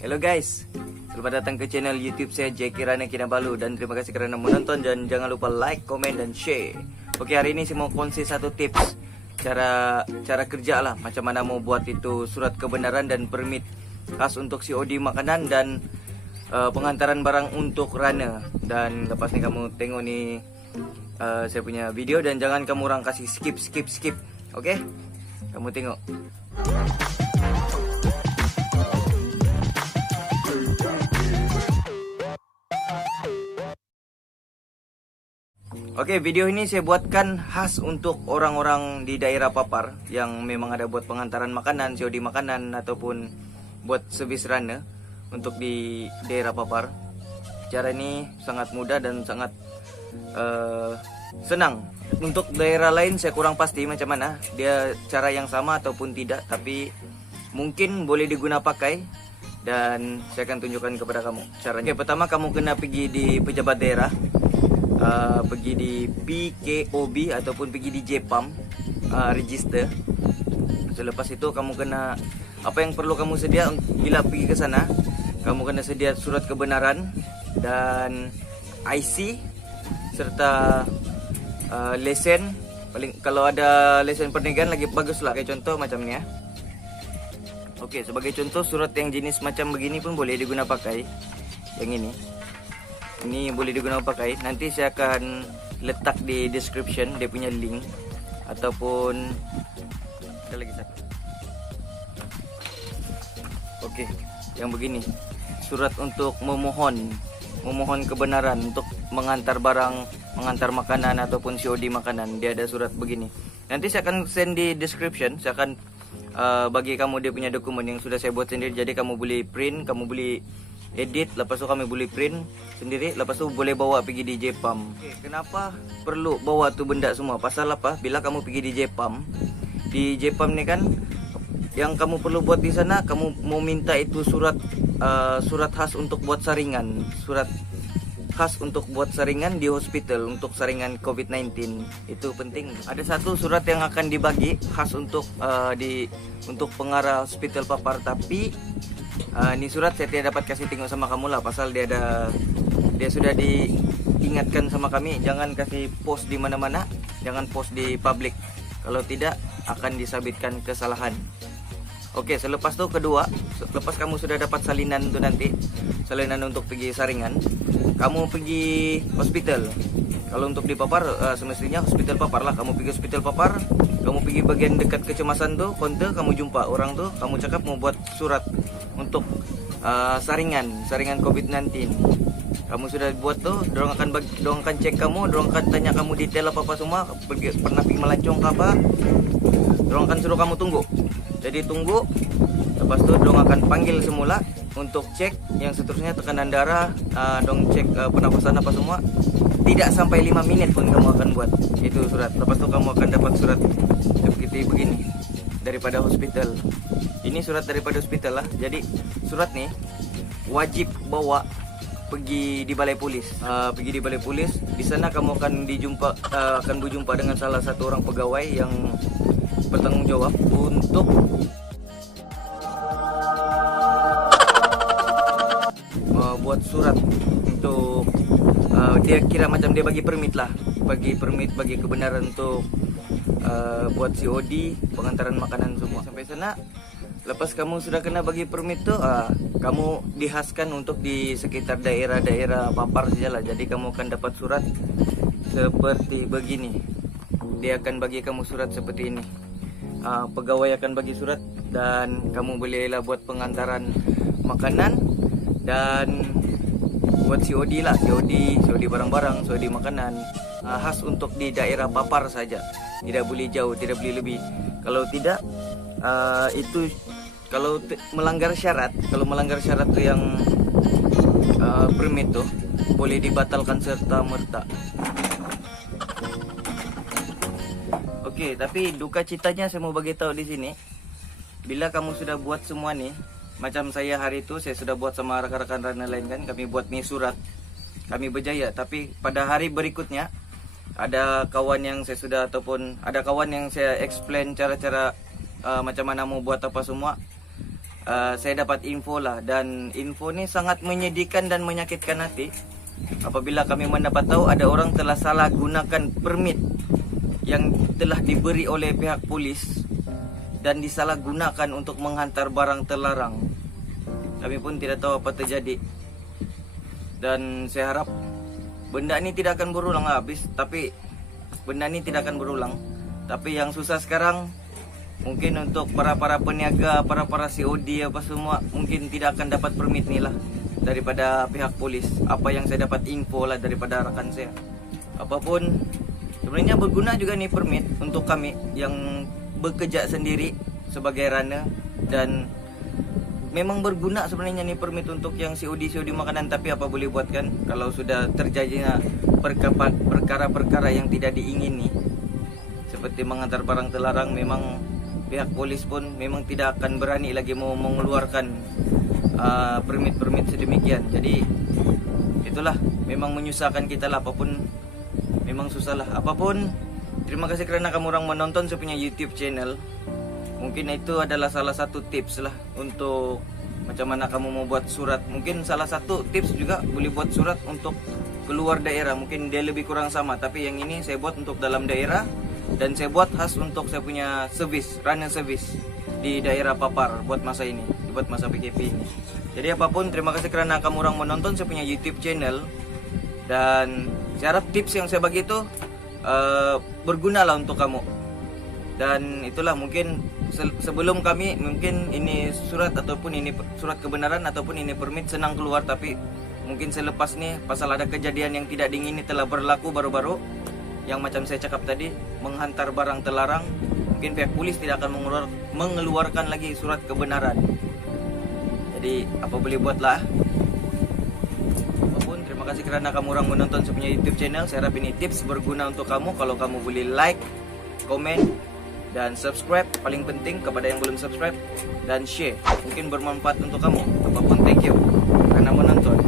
Hello guys, selamat datang ke channel YouTube saya Jeki Rana Kinabalu. Dan terima kasih kerana menonton. Dan jangan lupa like, komen, dan share. Oke, hari ini saya mau kongsi satu tips cara kerja lah, macam mana mau buat itu surat kebenaran dan permit khas untuk COD makanan dan pengantaran barang untuk Rana. Dan lepas ni kamu tengok ni saya punya video, dan jangan kamu orang kasih skip. Oke, kamu tengok. Oke, video ini saya buatkan khas untuk orang-orang di daerah Papar yang memang ada buat pengantaran makanan, COD makanan, ataupun buat servis Rana untuk di daerah Papar. Cara ini sangat mudah dan sangat senang. Untuk daerah lain saya kurang pasti macam mana dia cara yang sama ataupun tidak, tapi mungkin boleh diguna pakai, dan saya akan tunjukkan kepada kamu caranya. Oke, pertama kamu kena pergi di pejabat daerah, pergi di PKOB ataupun pergi di JPAM, register. Selepas itu kamu kena, apa yang perlu kamu sedia bila pergi ke sana, kamu kena sedia surat kebenaran dan IC serta lesen. Paling kalau ada lesen perniagaan lagi bagus lah, kayak contoh macam ni ya. Oke, sebagai contoh surat yang jenis macam begini pun boleh diguna pakai. Yang ini boleh digunakan pakai. Nanti saya akan letak di description dia punya link, ataupun ada lagi satu. Oke, yang begini surat untuk memohon kebenaran untuk mengantar barang, mengantar makanan ataupun COD makanan. Dia ada surat begini. Nanti saya akan send di description. Saya akan bagi kamu dia punya dokumen yang sudah saya buat sendiri. Jadi kamu boleh print, kamu boleh edit, lepas tu kami boleh print sendiri, lepas tu boleh bawa pergi di JPAM. Okay, kenapa perlu bawa tu benda semua? Pasal apa? Bila kamu pergi di JPAM ni kan, yang kamu perlu buat di sana, kamu mau minta itu surat khas untuk buat saringan, surat khas untuk buat saringan di hospital untuk saringan COVID-19. Itu penting. Ada satu surat yang akan dibagi khas untuk untuk pengarah hospital Papar, tapi ini surat saya tidak dapat kasih tengok sama kamu lah, pasal dia sudah diingatkan sama kami, jangan kasih post di mana-mana, jangan post di public, kalau tidak akan disabitkan kesalahan. Oke, selepas itu kedua, lepas kamu sudah dapat salinan itu nanti, salinan untuk pergi saringan, kamu pergi hospital. Kalau untuk di Papar semestinya hospital Papar lah, kamu pergi hospital Papar, kamu pergi bagian dekat kecemasan tuh, konter, kamu jumpa orang tuh, kamu cakap mau buat surat untuk saringan COVID-19. Kamu sudah buat tuh, dorang akan cek kamu, dorang akan tanya kamu detail apa semua, pernah pergi melancong ke apa, dorang akan suruh kamu tunggu. Jadi tunggu, lepas tu dorang akan panggil semula untuk cek yang seterusnya, tekanan darah, dong cek pernafasan apa semua. Tidak sampai 5 menit pun kamu akan buat itu surat. Lepas tu kamu akan dapat surat seperti begini daripada hospital. Ini surat daripada hospital lah. Jadi surat ni wajib bawa pergi di balai polis. Pergi di balai polis. Di sana kamu akan berjumpa dengan salah satu orang pegawai yang bertanggung jawab untuk buat surat untuk dia kira macam dia bagi permit lah, bagi kebenaran untuk buat COD, pengantaran makanan semua. Sampai sana, lepas kamu sudah kena bagi permit tu, kamu dihaskan untuk di sekitar daerah-daerah Papar sajalah. Jadi kamu akan dapat surat seperti begini. Dia akan bagi kamu surat seperti ini. Pegawai akan bagi surat, dan kamu bolehlah buat pengantaran makanan dan buat COD lah, COD barang-barang, COD makanan, khas untuk di daerah Papar saja. Tidak boleh jauh, tidak boleh lebih. Kalau tidak, itu kalau melanggar syarat tu yang permit tu boleh dibatalkan serta merta. Oke, tapi duka citanya saya mau bagi tahu di sini. Bila kamu sudah buat semua nih, macam saya hari itu saya sudah buat sama rekan-rekan Rana lain kan, kami buat nih surat, kami berjaya. Tapi pada hari berikutnya ada kawan yang saya explain cara-cara macam mana mau buat apa semua. Saya dapat info lah, dan info ini sangat menyedihkan dan menyakitkan hati apabila kami mendapat tahu ada orang telah salah gunakan permit yang telah diberi oleh pihak polis dan disalahgunakan untuk menghantar barang terlarang. Kami pun tidak tahu apa terjadi, dan saya harap benda ini tidak akan berulang habis. Tapi benda ini tidak akan berulang. Tapi yang susah sekarang mungkin untuk para peniaga, para COD apa semua, mungkin tidak akan dapat permit ni lah daripada pihak polis. Apa yang saya dapat info lah daripada rakan saya. Apapun, sebenarnya berguna juga nih permit untuk kami yang bekerja sendiri sebagai runner, dan memang berguna sebenarnya nih permit untuk yang COD makanan. Tapi apa boleh buat kan, kalau sudah terjadinya perkara-perkara yang tidak diingini seperti menghantar barang terlarang, memang pihak polis pun memang tidak akan berani lagi mau mengeluarkan permit sedemikian. Jadi itulah, memang menyusahkan kita lah, apapun memang susah lah. Apapun, terima kasih kerana kamu orang menonton saya punya YouTube channel. Mungkin itu adalah salah satu tips lah untuk macam mana kamu mau buat surat. Mungkin salah satu tips juga boleh buat surat untuk keluar daerah. Mungkin dia lebih kurang sama, tapi yang ini saya buat untuk dalam daerah, dan saya buat khas untuk saya punya service, runner service di daerah Papar buat masa ini, buat masa PKP ini. Jadi apapun, terima kasih kerana kamu orang menonton saya punya YouTube channel, dan saya harap tips yang saya bagi itu berguna lah untuk kamu. Dan itulah, mungkin sebelum kami, mungkin ini surat ataupun ini surat kebenaran ataupun ini permit senang keluar, tapi mungkin selepas nih pasal ada kejadian yang tidak diingini telah berlaku baru-baru, yang macam saya cakap tadi, menghantar barang terlarang, mungkin pihak polis tidak akan mengeluarkan lagi surat kebenaran. Jadi apa boleh buatlah. Apapun, terima kasih kerana kamu orang menonton saya punya YouTube channel. Saya harap ini tips berguna untuk kamu. Kalau kamu boleh like, komen, dan subscribe. Paling penting kepada yang belum subscribe, dan share, mungkin bermanfaat untuk kamu. Apapun, thank you karena menonton.